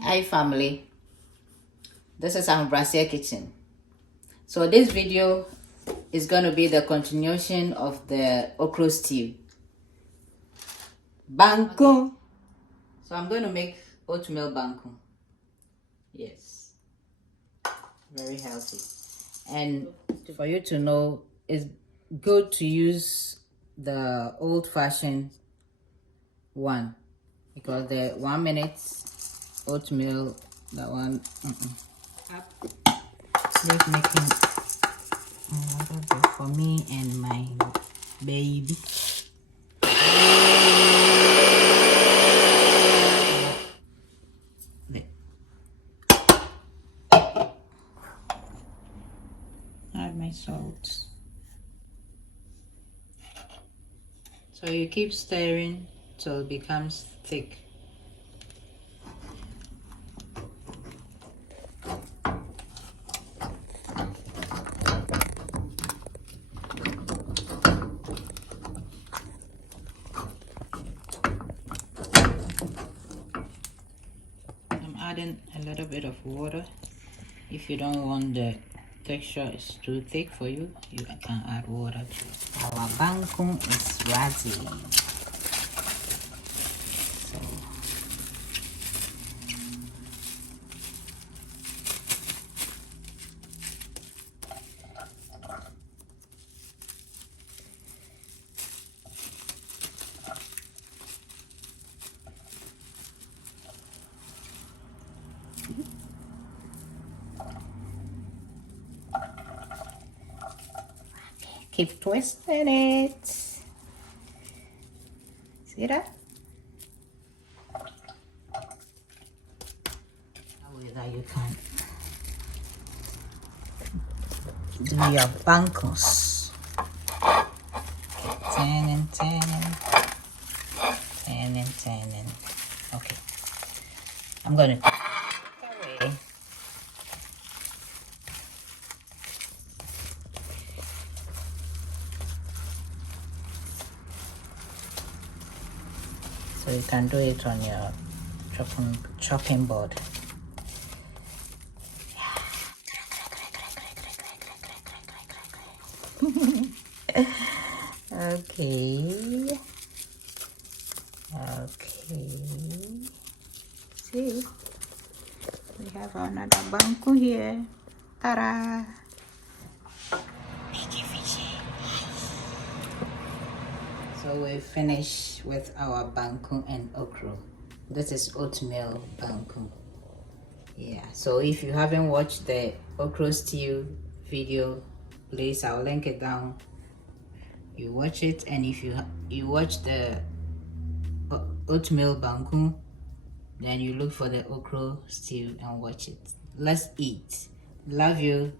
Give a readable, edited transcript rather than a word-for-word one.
Hi family, this is Brassier Kitchen. So this video is going to be the continuation of the okra stew. Banku. So I'm going to make oatmeal banku. Yes, very healthy. And for you to know, it's good to use the old-fashioned one because the 1 minute oatmeal, that one, slave making for me and my baby. Add my salt. So you keep stirring till it becomes thick. Adding a little bit of water. If you don't want the texture is too thick for you, you can add water too. Our banku is ready. Keep twisting it. See that? That way that you can do your bankus. Turning. Okay. I'm gonna take it away. So you can do it on your chopping board. Okay. See, we have another banku here. Ta-da! So we finish with our banku and okra. This is oatmeal banku. Yeah, so if you haven't watched the okra stew video, please, I'll link it down. You watch it, and if you watch the oatmeal banku, then you look for the okra stew and watch it. Let's eat. Love you.